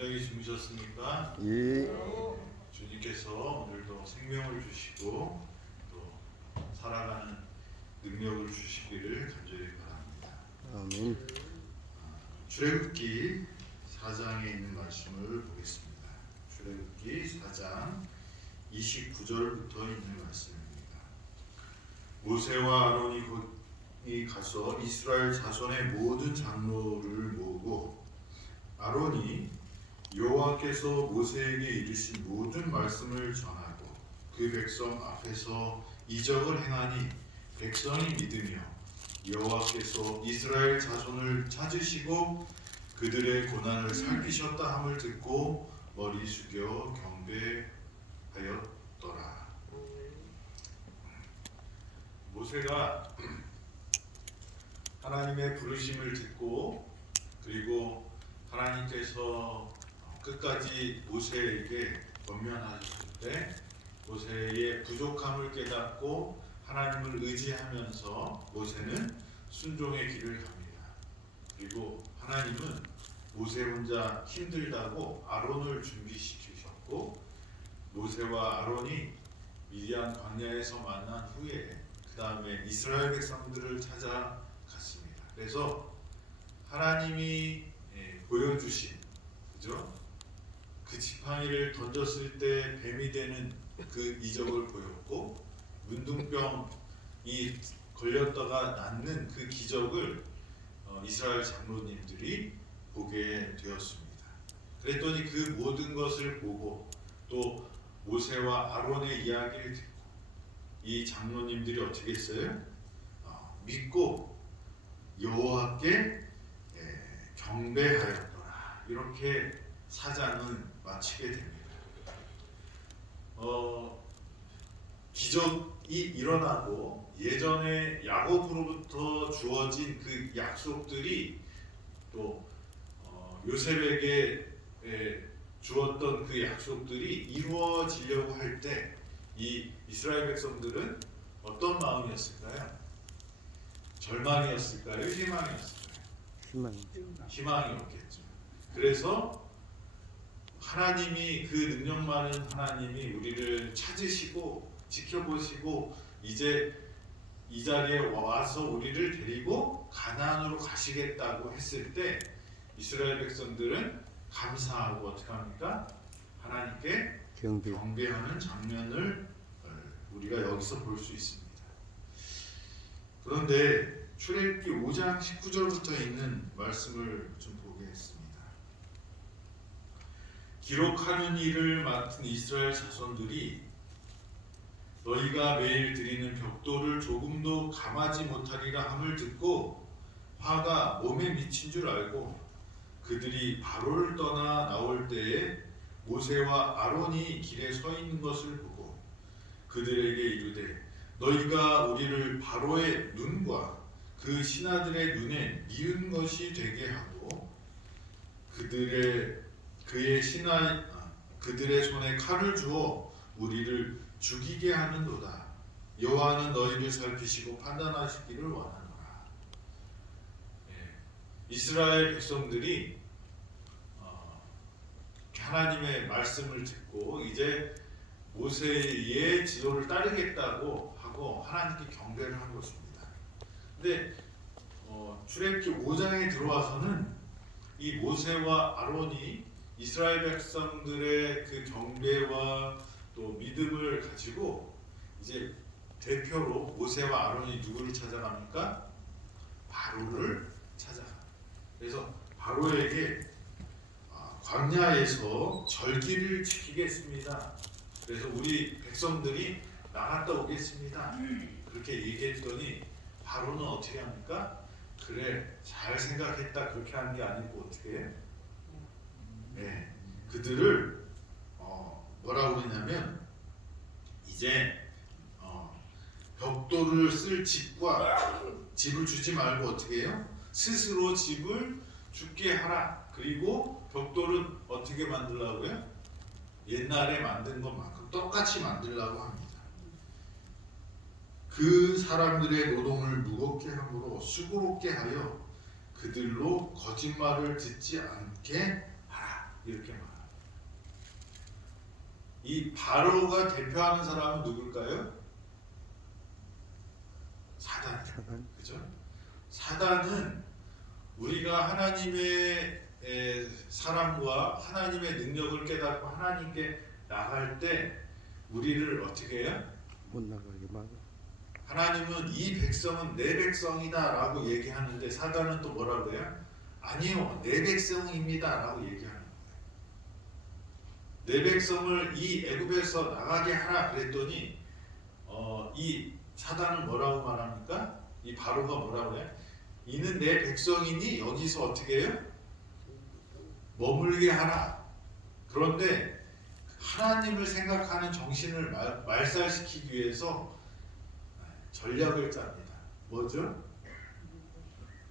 굉장히 주무셨습니까? 예. 주님께서 오늘도 생명을 주시고 또 살아가는 능력을 주시기를 간절히 바랍니다. 아멘. 출애굽기 4장에 있는 말씀을 보겠습니다. 출애굽기 4장 29절부터 있는 말씀입니다. 모세와 아론이 가서 이스라엘 자손의 모든 장로를 모으고 아론이 여호와께서 모세에게 이르신 모든 말씀을 전하고 그 백성 앞에서 이적을 행하니 백성이 믿으며 여호와께서 이스라엘 자손을 찾으시고 그들의 고난을 살피셨다 함을 듣고 머리 숙여 경배하였더라. 모세가 하나님의 부르심을 듣고 그리고 하나님께서 끝까지 모세에게 권면하셨을 때 모세의 부족함을 깨닫고 하나님을 의지하면서 모세는 순종의 길을 갑니다. 그리고 하나님은 모세 혼자 힘들다고 아론을 준비시키셨고 모세와 아론이 미디안 광야에서 만난 후에 그 다음에 이스라엘 백성들을 찾아갔습니다. 그래서 하나님이 보여주신 그죠? 그 지팡이를 던졌을 때 뱀이 되는 그 이적을 보였고 문둥병이 걸렸다가 낫는 그 기적을 이스라엘 장로님들이 보게 되었습니다. 그랬더니 그 모든 것을 보고 또 모세와 아론의 이야기를 듣고 이 장로님들이 어떻게 했어요? 믿고 여호와께 경배하였더라. 이렇게 사장은 마치게 됩니다. 기적이 일어나고 예전에 야곱으로부터 주어진 그 약속들이 또 요셉에게 주었던 그 약속들이 이루어지려고 할 때 이 이스라엘 백성들은 어떤 마음이었을까요? 절망이었을까요? 희망이었을까요? 희망이었겠죠. 그래서 하나님이 그 능력 많은 하나님이 우리를 찾으시고 지켜보시고 이제 이 자리에 와서 우리를 데리고 가나안으로 가시겠다고 했을 때 이스라엘 백성들은 감사하고 어떻게 합니까? 하나님께 경배하는 장면을 우리가 여기서 볼 수 있습니다. 그런데 출애굽기 5장 19절부터 있는 말씀을 좀 보겠습니다. 기록하는 일을 맡은 이스라엘 자손들이 너희가 매일 드리는 벽돌을 조금도 감하지 못하리라 함을 듣고 화가 몸에 미친 줄 알고 그들이 바로를 떠나 나올 때에 모세와 아론이 길에 서 있는 것을 보고 그들에게 이르되 너희가 우리를 바로의 눈과 그 신하들의 눈에 미운 것이 되게 하고 그들의 손에 칼을 주어 우리를 죽이게 하는도다. 여호와는 너희를 살피시고 판단하시기를 원하노라. 이스라엘 백성들이 하나님의 말씀을 듣고 이제 모세의 지도를 따르겠다고 하고 하나님께 경배를 한 것입니다. 근데 출애굽기 5장에 들어와서는 이 모세와 아론이 이스라엘 백성들의 그 경배와 또 믿음을 가지고 이제 대표로 모세와 아론이 누구를 찾아갑니까? 바로를 찾아갑니다. 그래서 바로에게 광야에서 절기를 지키겠습니다. 그래서 우리 백성들이 나갔다 오겠습니다. 그렇게 얘기했더니 바로는 어떻게 합니까? 그래, 잘 생각했다. 그렇게 하는 게 아니고 어떻게 해? 그들을 뭐라고 그러냐면 이제 벽돌을 쓸 집을 주지 말고 어떻게 해요? 스스로 집을 죽게 하라. 그리고 벽돌은 어떻게 만들라고요? 옛날에 만든 것만큼 똑같이 만들라고 합니다. 그 사람들의 노동을 무겁게 함으로 수고롭게 하여 그들로 거짓말을 듣지 않게 하라. 이렇게 말합니다. 이 바로가 대표하는 사람은 누굴까요? 사단. 그죠? 사단은 우리가 하나님의 사랑과 하나님의 능력을 깨닫고 하나님께 나갈 때 우리를 어떻게 해요? 못 나가게 막아. 하나님은 이 백성은 내 백성이다 라고 얘기하는데 사단은 또 뭐라고 해요? 아니요, 내 백성입니다 라고 얘기하는 거예요. 내 백성을 이 애굽에서 나가게 하라 그랬더니 이 사단은 뭐라고 말합니까? 이 바로가 뭐라고 해요? 이는 내 백성이니 여기서 어떻게 해요? 머물게 하라. 그런데 하나님을 생각하는 정신을 말살시키기 위해서 전략을 짭니다. 뭐죠?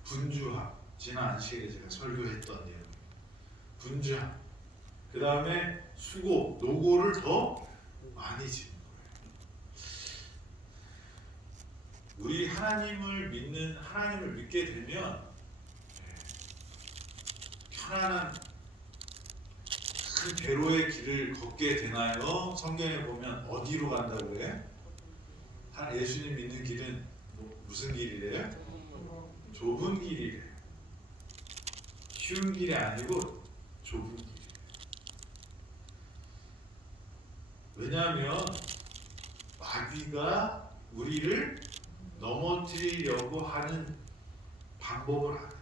분주함. 지난 안식일에 제가 설교했던 내용. 분주함. 그 다음에 수고, 노고를 더 많이 지는 거예요. 우리 하나님을 믿게 되면 편안한 그 대로의 길을 걷게 되나요? 성경에 보면 어디로 간다고 해? 예수님 믿는 길은 무슨 길이래요? 좁은 길이래요. 쉬운 길이 아니고 좁은 길이에요. 왜냐하면 마귀가 우리를 넘어뜨리려고 하는 방법을 알아요.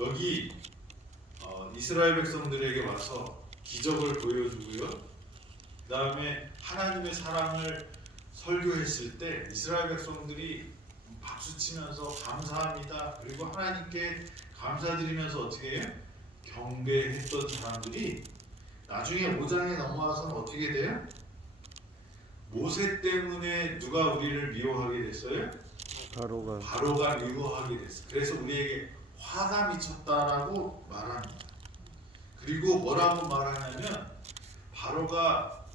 여기 이스라엘 백성들에게 와서 기적을 보여주고요. 그 다음에 하나님의 사랑을 설교했을 때 이스라엘 백성들이 박수치면서 감사합니다. 그리고 하나님께 감사드리면서 어떻게 해요? 경배했던 사람들이 나중에 5장에 넘어와서는 어떻게 돼요? 모세 때문에 누가 우리를 미워하게 됐어요? 바로가 미워하게 됐어요. 그래서 우리에게 화가 미쳤다라고 말합니다. 그리고 뭐라고 말하냐면 바로가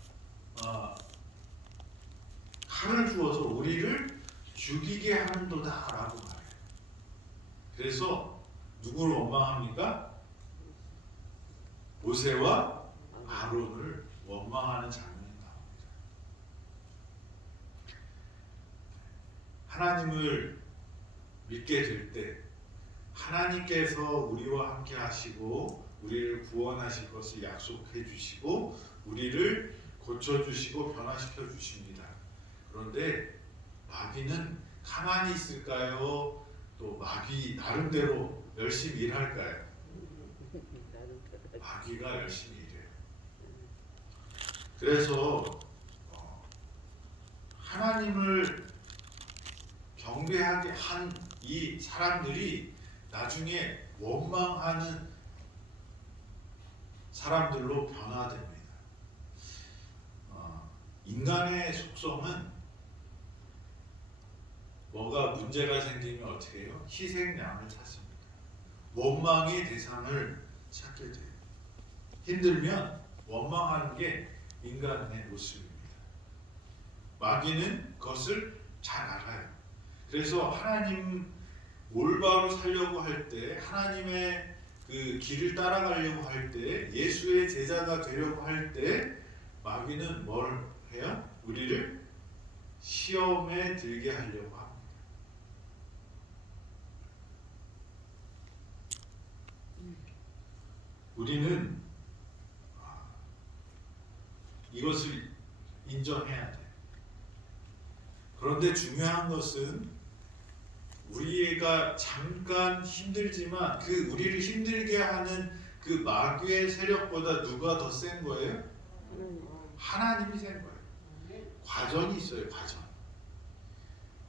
칼을 주어서 우리를 죽이게 하는도다라고 말해요. 그래서 누구를 원망합니까? 모세와 아론을 원망하는 장면이 나옵니다. 하나님을 믿게 될 때 하나님께서 우리와 함께 하시고 우리를 구원하실 것을 약속해 주시고 우리를 고쳐주시고 변화시켜 주십니다. 그런데 마귀는 가만히 있을까요? 또 마귀 나름대로 열심히 일할까요? 마귀가 열심히 일해요. 그래서 하나님을 경배하게 한 이 사람들이 나중에 원망하는 사람들로 변화됩니다. 인간의 속성은 뭐가 문제가 생기면 어떻게 해요? 희생양을 찾습니다. 원망의 대상을 찾게 돼요. 힘들면 원망하는 게 인간의 모습입니다. 마귀는 그것을 잘 알아요. 그래서 하나님 올바로 살려고 할 때, 하나님의 그 길을 따라가려고 할 때, 예수의 제자가 되려고 할 때, 마귀는 뭘 해요? 우리를 시험에 들게 하려고 합니다. 우리는 이것을 인정해야 돼. 그런데 중요한 것은 우리가 잠깐 힘들지만 그 우리를 힘들게 하는 그 마귀의 세력보다 누가 더 센 거예요? 하나님이 센 거예요. 과정이 있어요. 과정.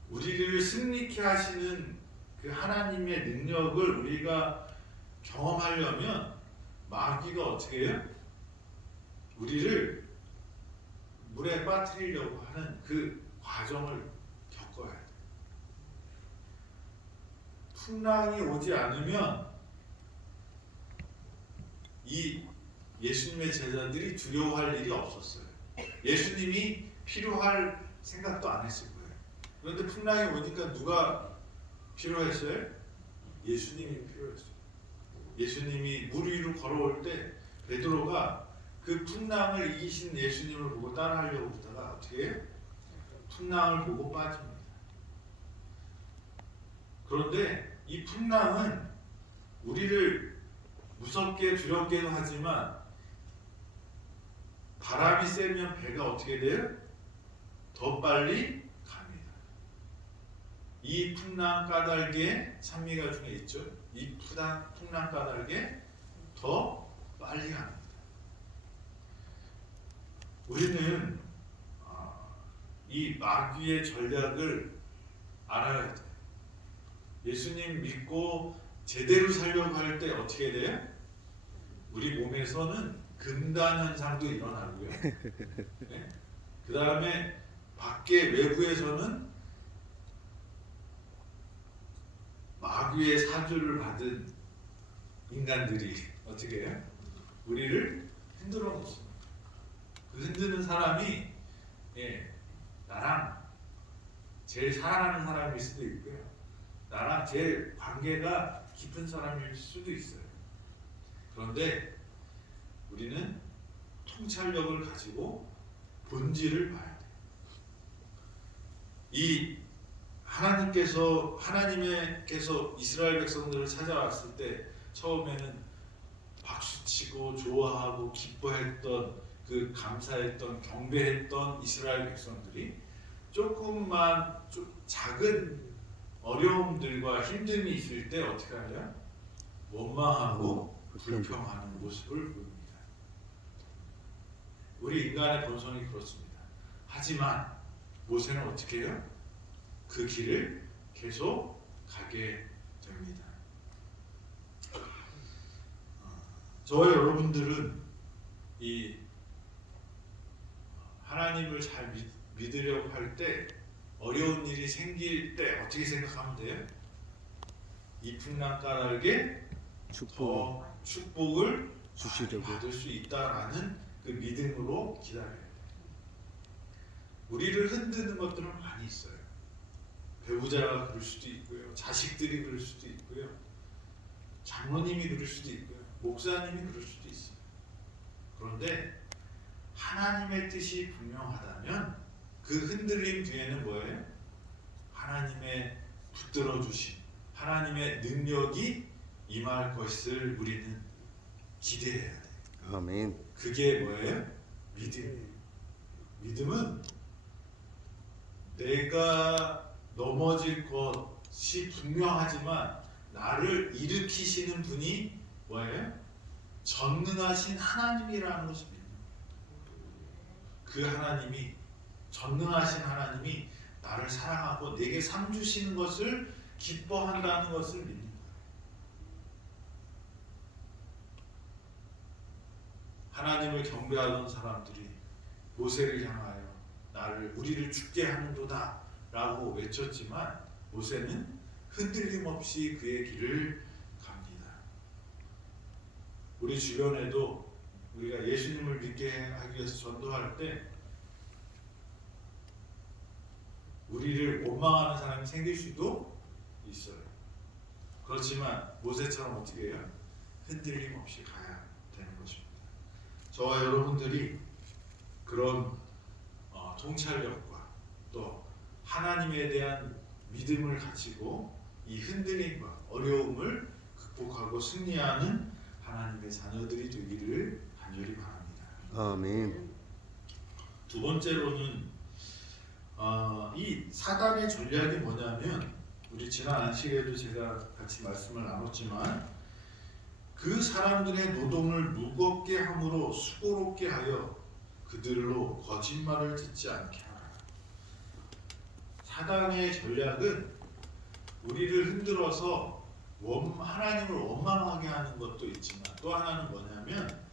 우리를 승리케 하시는 그 하나님의 능력을 우리가 경험하려면 마귀가 어떻게 해요? 우리를 물에 빠뜨리려고 하는 그 과정을 겪어야 돼. 풍랑이 오지 않으면 이 예수님의 제자들이 두려워할 일이 없었어요. 예수님이 필요할 생각도 안 했을 거예요. 그런데 풍랑이 오니까 누가 필요했어요? 예수님이 필요했어요. 예수님이 물 위로 걸어올 때 베드로가 그 풍랑을 이기신 예수님을 보고 따라하려고 하다가 어떻게 해요? 풍랑을 보고 빠집니다. 그런데 이 풍랑은 우리를 무섭게 두렵게도 하지만 바람이 세면 배가 어떻게 돼요? 더 빨리 갑니다. 이 풍랑 까닭에 찬미가 중에 있죠. 이 풍랑 까닭에 더 빨리 갑니다. 우리는 이 마귀의 전략을 알아야 돼요. 예수님 믿고 제대로 살려고 할 때 어떻게 돼요? 우리 몸에서는 금단 현상도 일어나고요. 네? 그 다음에 밖에 외부에서는 마귀의 사주를 받은 인간들이 어떻게 해요? 우리를 흔들어 놓습니다. 그 흔드는 사람이 나랑 제일 사랑하는 사람일 수도 있고요. 나랑 제일 관계가 깊은 사람일 수도 있어요. 그런데 우리는 통찰력을 가지고 본질을 봐야 돼요. 이 하나님께서 이스라엘 백성들을 찾아왔을 때 처음에는 박수치고 좋아하고 기뻐했던 그 감사했던 경배했던 이스라엘 백성들이 조금만 작은 어려움들과 힘듦이 있을 때 어떻게 하냐? 원망하고 불평하는 모습을 보입니다. 우리 인간의 본성이 그렇습니다. 하지만 모세는 어떻게 해요? 그 길을 계속 가게 됩니다. 저와 여러분들은 이 하나님을 잘 믿으려고 할 때 어려운 일이 생길 때 어떻게 생각하면 돼요? 이 풍랑 까닭에 축복을 주시려고 받을 수 있다라는 그 믿음으로 기다려야 돼요. 우리를 흔드는 것들은 많이 있어요. 배우자가 그럴 수도 있고요, 자식들이 그럴 수도 있고요, 장로님이 그럴 수도 있고요, 목사님이 그럴 수도 있어요. 그런데 하나님의 뜻이 분명하다면 그 흔들림 뒤에는 뭐예요? 하나님의 붙들어 주심, 하나님의 능력이 임할 것을 우리는 기대해야 돼요. 아멘. 그게 뭐예요? 믿음. 믿음은 내가 넘어질 것이 분명하지만 나를 일으키시는 분이 뭐예요? 전능하신 하나님이라는 것을 믿는 거예요. 그 하나님이, 전능하신 하나님이 나를 사랑하고 내게 상 주시는 것을 기뻐한다는 것을 믿는 거예요. 하나님을 경배하던 사람들이 모세를 향하여 우리를 죽게 하는도다 라고 외쳤지만 모세는 흔들림 없이 그의 길을 갑니다. 우리 주변에도 우리가 예수님을 믿게 하기 위해서 전도할 때 우리를 원망하는 사람이 생길 수도 있어요. 그렇지만 모세처럼 어떻게 해요? 흔들림 없이 가야 되는 것입니다. 저와 여러분들이 그런 통찰력과 또 하나님에 대한 믿음을 가지고 이 흔들림과 어려움을 극복하고 승리하는 하나님의 자녀들이 되기를 간절히 바랍니다. 아멘. 두 번째로는 이 사단의 전략이 뭐냐면, 우리 지난 안식에도 제가 같이 말씀을 나눴지만 그 사람들의 노동을 무겁게 함으로 수고롭게 하여 그들로 거짓말을 듣지 않게 하라. 사단의 전략은 우리를 흔들어서 하나님을 원망하게 하는 것도 있지만 또 하나는 뭐냐면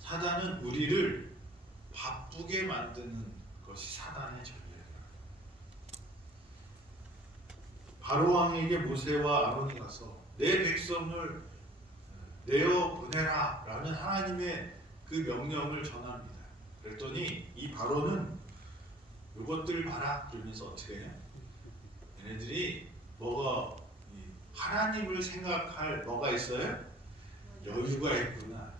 사단은 우리를 바쁘게 만드는 것이 사단의 전략이에요. 바로 왕에게 모세와 아론이 가서 내 백성을 내어 보내라 라는 하나님의 그 명령을 전합니다. 그랬더니 이 바로는 이것들 봐라 그러면서 어떻게 해요? 얘네들이 하나님을 생각할 뭐가 있어요? 여유가 있구나.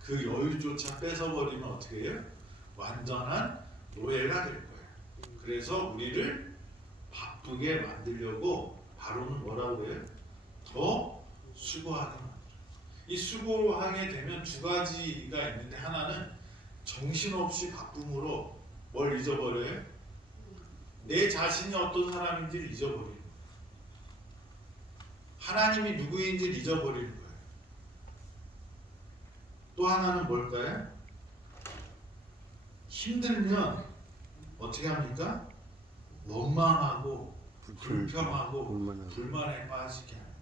그 여유조차 뺏어버리면 어떻게 해요? 완전한 노예가 될 거예요. 그래서 우리를 바쁘게 만들려고 바로는 뭐라고 해요? 더 수고하게 만들어요. 이 수고하게 되면 두 가지가 있는데, 하나는 정신없이 바쁨으로 뭘 잊어버려요? 내 자신이 어떤 사람인지를 잊어버리는 거예요. 하나님이 누구인지를 잊어버리는 거예요. 또 하나는 뭘까요? 힘들면 어떻게 합니까? 원망하고 불평하고 불만에 빠지게 합니다.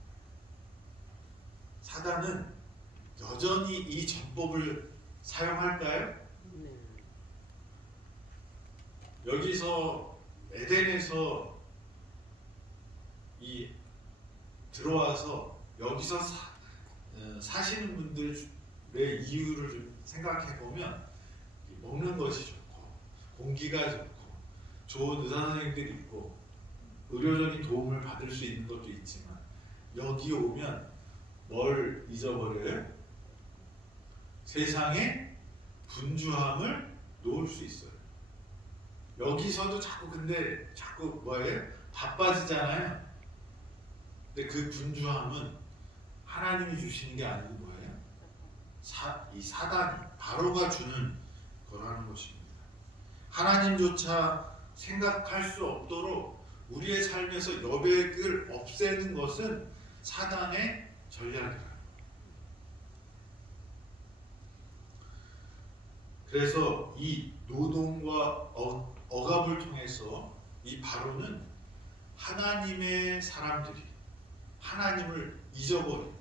사단은 여전히 이 전법을 사용할까요? 여기서 에덴에서 이 들어와서 여기서 사시는 분들의 이유를 좀 생각해 보면, 먹는 것이 좋고 공기가 좋고 좋은 의사 선생님들이 있고 의료적인 도움을 받을 수 있는 것도 있지만, 여기 오면 뭘 잊어버려요? 세상에 분주함을 놓을 수 있어요. 여기서도 자꾸 뭐예요? 바빠지잖아요. 근데 그 분주함은 하나님이 주시는 게 아니고 뭐예요? 이 사단이, 바로가 주는 거라는 것입니다. 하나님조차 생각할 수 없도록 우리의 삶에서 여백을 없애는 것은 사단의 전략이다. 그래서 이 노동과 억압을 통해서 이 바로는 하나님의 사람들이 하나님을 잊어버리고,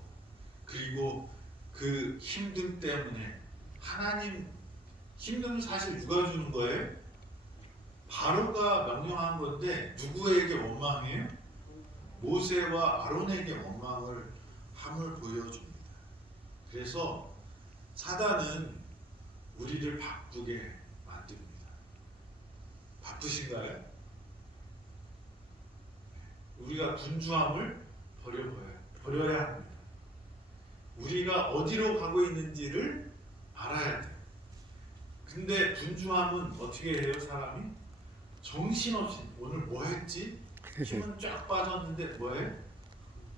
그리고 그 힘듦 때문에, 하나님 힘듦은 사실 누가 주는 거예요? 바로가 명령한 건데 누구에게 원망해요? 모세와 아론에게 원망을 함을 보여줍니다. 그래서 사단은 우리를 바쁘게 만듭니다. 바쁘신가요? 우리가 분주함을 버려야 합니다. 우리가 어디로 가고 있는지를 알아야 돼요. 근데 분주함은 어떻게 해요, 사람이? 정신없이 오늘 뭐 했지? 힘은 쫙 빠졌는데 뭐해?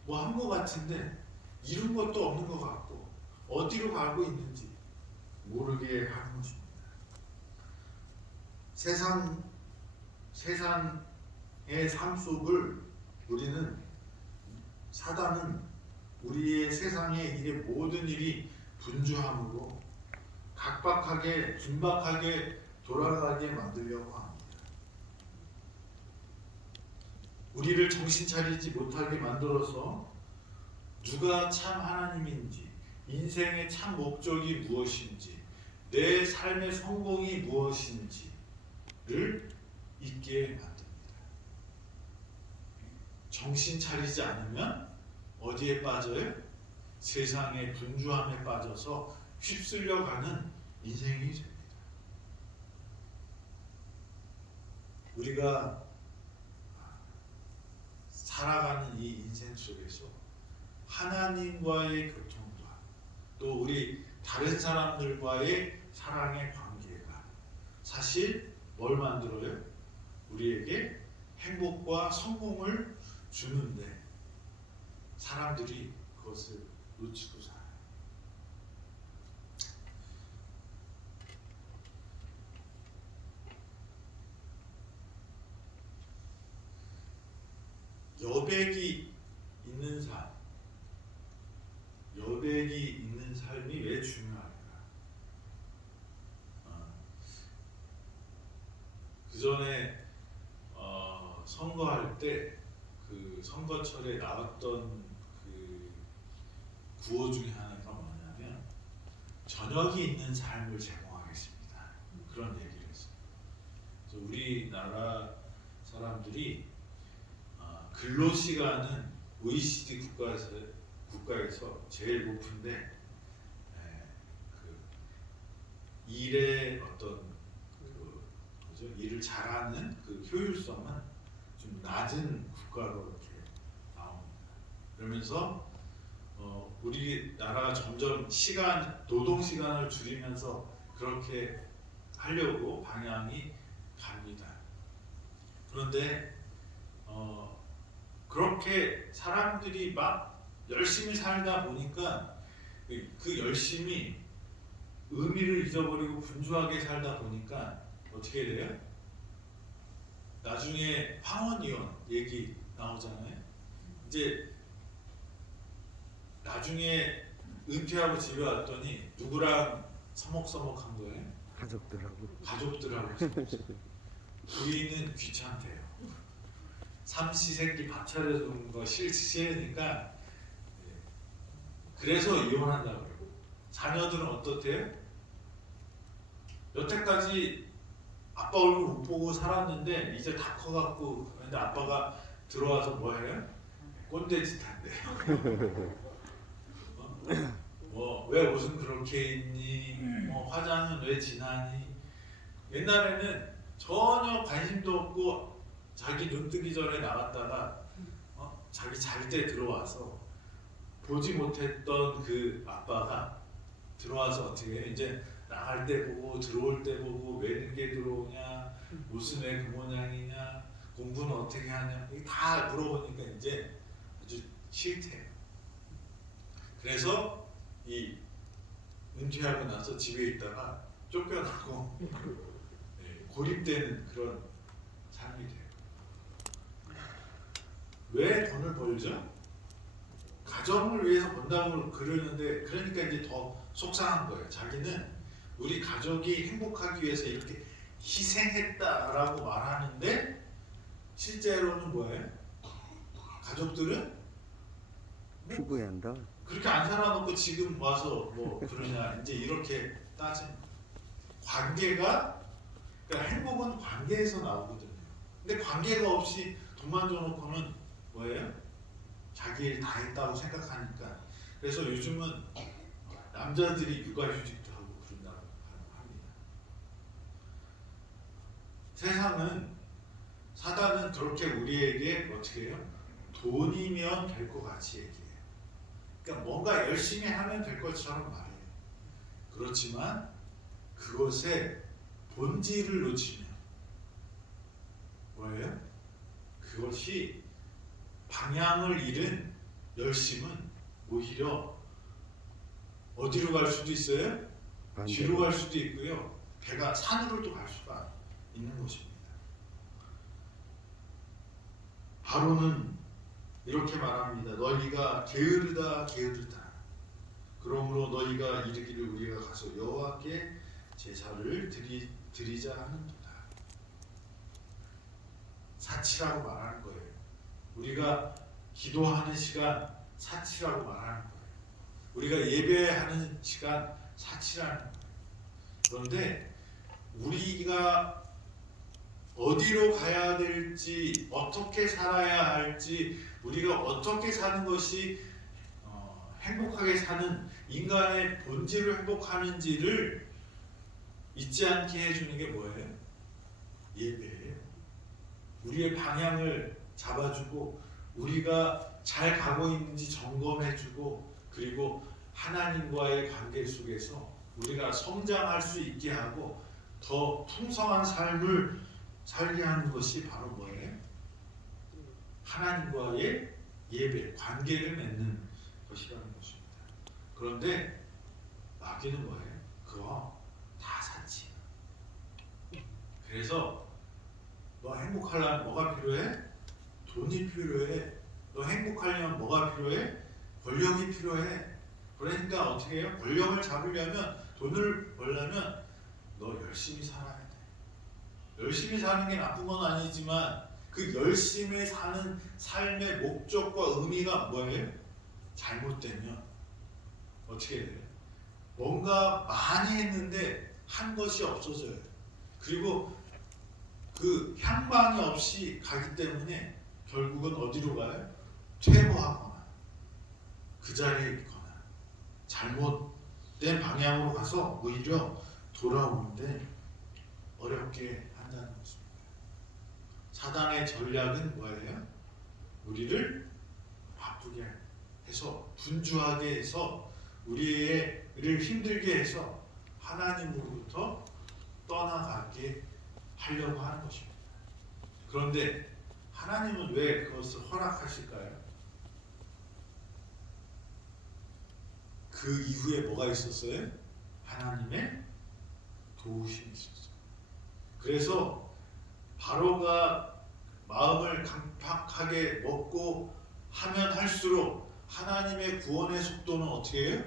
뭐 한 것 같은데 이룬 것도 없는 것 같고 어디로 가고 있는지 모르게 하는 것입니다. 세상의 삶 속을 사단은 우리의 세상의 일의 모든 일이 분주함으로 각박하게, 긴박하게 돌아가게 만들려고 합니다. 우리를 정신 차리지 못하게 만들어서 누가 참 하나님인지, 인생의 참 목적이 무엇인지, 내 삶의 성공이 무엇인지를 잊게 만듭니다. 정신 차리지 않으면 어디에 빠져요? 세상의 분주함에 빠져서 휩쓸려가는 인생이 됩니다. 우리가 살아가는 이 인생 속에서 하나님과의 교통과 또 우리 다른 사람들과의 사랑의 관계가 사실 뭘 만들어요? 우리에게 행복과 성공을 주는데 사람들이 그것을 놓치고 살아요. 여백이 있는 삶이 왜 중요할까? 그 전에 선거할 때 그 선거철에 나왔던 그 구호 중에 하나가 뭐냐면 저녁이 있는 삶을 제공하겠습니다. 그런 얘기를 했어요. 그래서 우리나라 사람들이 근로시간은 OECD 국가에서 제일 높은데 그 일의 어떤 일을 잘하는 그 효율성은 좀 낮은 국가로 이렇게 나옵니다. 그러면서 우리나라가 점점 노동 시간을 줄이면서 그렇게 하려고 방향이 갑니다. 그런데 그렇게 사람들이 막 열심히 살다 보니까 그 열심히 의미를 잊어버리고 분주하게 살다 보니까 어떻게 돼요? 나중에 황혼이혼 얘기 나오잖아요. 이제 나중에 은퇴하고 집에 왔더니 누구랑 서먹서먹한 거예요? 가족들하고 부인은 귀찮대요. 삼시세끼 밥 차려주는 거 싫으니까 그래서 이혼한다고 그러고, 자녀들은 어떻대요? 여태까지 아빠 얼굴 못 보고 살았는데 이제 다 커갖고, 근데 아빠가 들어와서 뭐 해요? 꼰대짓 한대요. 왜 옷은 그렇게 입니? 화장은 왜 진하니? 옛날에는 전혀 관심도 없고 자기 눈 뜨기 전에 나갔다가 자기 잘 때 들어와서 보지 못했던 그 아빠가 들어와서 어떻게 해? 이제 나갈 때 보고 들어올 때 보고 왜 늦게 들어오냐, 옷은 왜 그 모양이냐, 공부는 어떻게 하냐, 다 물어보니까 이제 아주 싫대요. 그래서 이 은퇴하고 나서 집에 있다가 쫓겨나고 고립되는 그런 삶이 돼요. 왜 돈을 벌죠? 가정을 위해서 번다고 그러는데, 그러니까 이제 더 속상한 거예요. 자기는 우리 가족이 행복하기 위해서 이렇게 희생했다라고 말하는데 실제로는 뭐예요? 가족들은 피부한다. 그렇게 안 살아놓고 지금 와서 뭐 그러냐, 이제 이렇게 따진 관계가, 그러니까 행복은 관계에서 나오거든요. 근데 관계가 없이 돈만 줘놓고는 뭐예요? 자기 일 다 했다고 생각하니까. 그래서 요즘은 남자들이 육아휴직도 하고 그런다고 합니다. 세상은, 사단은 그렇게 우리에게 어떻게 해요? 돈이면 될 것 같이 얘기해요. 그러니까 뭔가 열심히 하면 될 것처럼 말해요. 그렇지만 그것의 본질을 놓치면 뭐예요? 그것이 방향을 잃은 열심은 오히려 어디로 갈 수도 있어요? 뒤로 갈 수도 있고요. 배가 산으로도 갈 수가 있는 것입니다. 바로는 이렇게 말합니다. 너희가 게으르다 게으르다. 그러므로 너희가 이르기를 우리가 가서 여호와께 제사를 드리자 하는도다. 사치라고 말하는 거예요. 우리가 기도하는 시간 사치라고 말하는 거예요. 우리가 예배하는 시간 사치라는 거예요. 그런데 우리가 어디로 가야 될지, 어떻게 살아야 할지, 우리가 어떻게 사는 것이 행복하게 사는 인간의 본질을 회복하는지를 잊지 않게 해주는 게 뭐예요? 예배예요. 우리의 방향을 잡아주고 우리가 잘 가고 있는지 점검해주고, 그리고 하나님과의 관계 속에서 우리가 성장할 수 있게 하고 더 풍성한 삶을 살게 하는 것이 바로 뭐예요? 하나님과의 예배, 관계를 맺는 것이라는 것입니다. 그런데 마귀는 뭐예요? 그거 다 사치. 그래서 너 행복하려면 뭐가 필요해? 돈이 필요해. 너 행복하려면 뭐가 필요해? 권력이 필요해. 그러니까 어떻게 해요? 권력을 잡으려면, 돈을 벌려면 너 열심히 살아야 돼. 열심히 사는 게 나쁜 건 아니지만 그 열심히 사는 삶의 목적과 의미가 뭐예요? 잘못되면 어떻게 돼요? 뭔가 많이 했는데 한 것이 없어져요. 그리고 그 향방이 없이 가기 때문에 결국은 어디로 가요? 퇴보하거나 그 자리에 있거나 잘못된 방향으로 가서 오히려 돌아오는데 어렵게 한다는 것입니다. 사단의 전략은 뭐예요? 우리를 바쁘게 하는, 해서 분주하게 해서 우리를 힘들게 해서 하나님으로부터 떠나가게 하려고 하는 것입니다. 그런데 하나님은 왜 그것을 허락하실까요? 그 이후에 뭐가 있었어요? 하나님의 도우심이 있었어요. 그래서 바로가 마음을 강팍하게 먹고 하면 할수록 하나님의 구원의 속도는 어떻게 해요?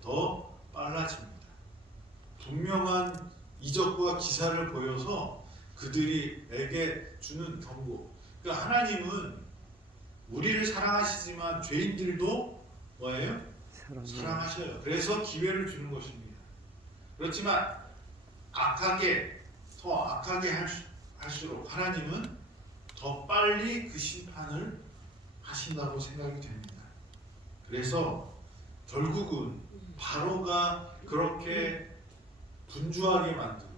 더 빨라집니다. 분명한 이적과 기사를 보여서 그들에게 주는 경고. 그러니까 하나님은 우리를 사랑하시지만 죄인들도 뭐예요? 사랑하셔요. 그래서 기회를 주는 것입니다. 그렇지만 더 악하게 할수록 하나님은 더 빨리 그 심판을 하신다고 생각이 됩니다. 그래서 결국은 바로가 그렇게 분주하게 만들고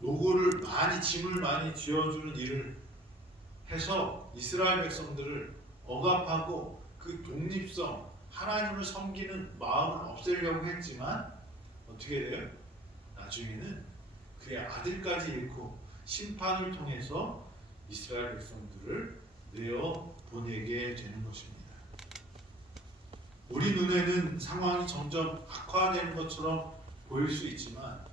노고를 짐을 많이 지어주는 일을 해서 이스라엘 백성들을 억압하고 그 독립성, 하나님을 섬기는 마음을 없애려고 했지만 어떻게 돼요? 나중에는 그의 아들까지 잃고 심판을 통해서 이스라엘 백성들을 내어 보내게 되는 것입니다. 우리 눈에는 상황이 점점 악화되는 것처럼 보일 수 있지만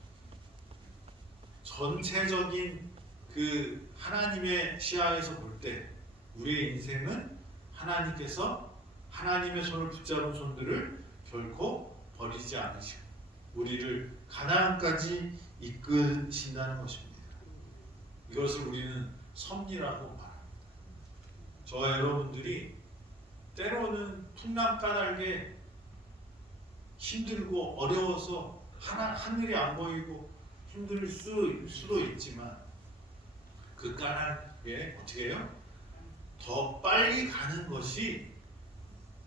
전체적인 그 하나님의 시야에서 볼 때 우리의 인생은 하나님께서 하나님의 손을 붙잡은 손들을 결코 버리지 않으시고 우리를 가나안까지 이끄신다는 것입니다. 이것을 우리는 섭리라고 말합니다. 저와 여러분들이 때로는 풍랑 까닭에 힘들고 어려워서 하늘이 안 보이고 힘들 수도 있지만 그 까닭에 어떻게 해요? 더 빨리 가는 것이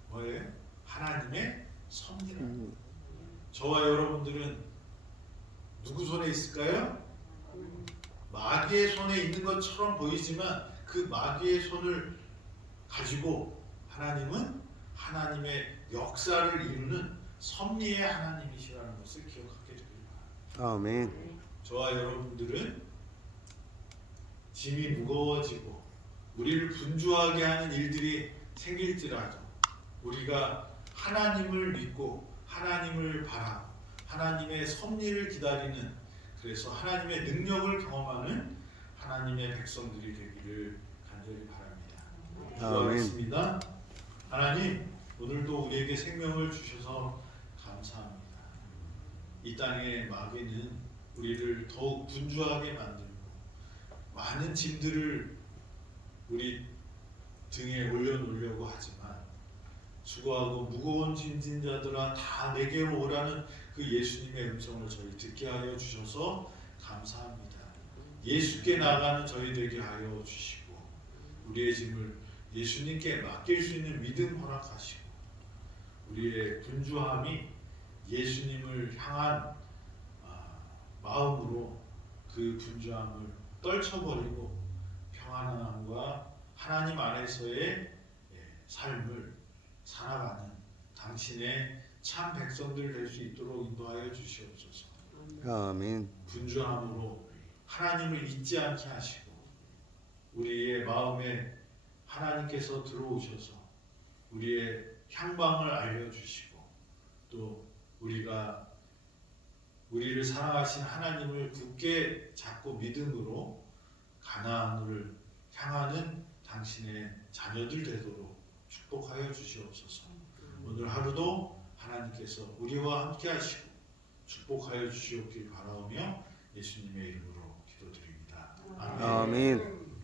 뭐예요? 하나님의 섭리랍니다. 저와 여러분들은 누구 손에 있을까요? 마귀의 손에 있는 것처럼 보이지만 그 마귀의 손을 가지고 하나님은 하나님의 역사를 이루는 섭리의 하나님이시라는 것을 기억하게 되길 바랍니다. 아멘. 저와 여러분들은 짐이 무거워지고 우리를 분주하게 하는 일들이 생길지라도 우리가 하나님을 믿고 하나님을 바라고 하나님의 섭리를 기다리는 그래서 하나님의 능력을 경험하는 하나님의 백성들이 되기를 간절히 바랍니다. 기도하겠습니다. 하나님, 오늘도 우리에게 생명을 주셔서 감사합니다. 이 땅의 마귀는 우리를 더욱 분주하게 만들고 많은 짐들을 우리 등에 올려놓으려고 하지만 수고하고 무거운 짐진 자들아 다 내게로 오라는 그 예수님의 음성을 저희 듣게 하여 주셔서 감사합니다. 예수께 나가는 저희 되게 하여 주시고 우리의 짐을 예수님께 맡길 수 있는 믿음 허락하시고 우리의 분주함이 예수님을 향한 마음으로 그 분주함을 떨쳐버리고 평안함과 하나님 안에서의 삶을 살아가는 당신의 참 백성들 될 수 있도록 인도하여 주시옵소서. 아멘. 분주함으로 하나님을 잊지 않게 하시고 우리의 마음에 하나님께서 들어오셔서 우리의 향방을 알려주시고 또 우리가 우리를 사랑하신 하나님을 굳게 잡고 믿음으로 가나안을 향하는 당신의 자녀들 되도록 축복하여 주시옵소서. 오늘 하루도 하나님께서 우리와 함께 하시고 축복하여 주시옵길 바라오며 예수님의 이름으로 기도드립니다. 아멘. 아멘.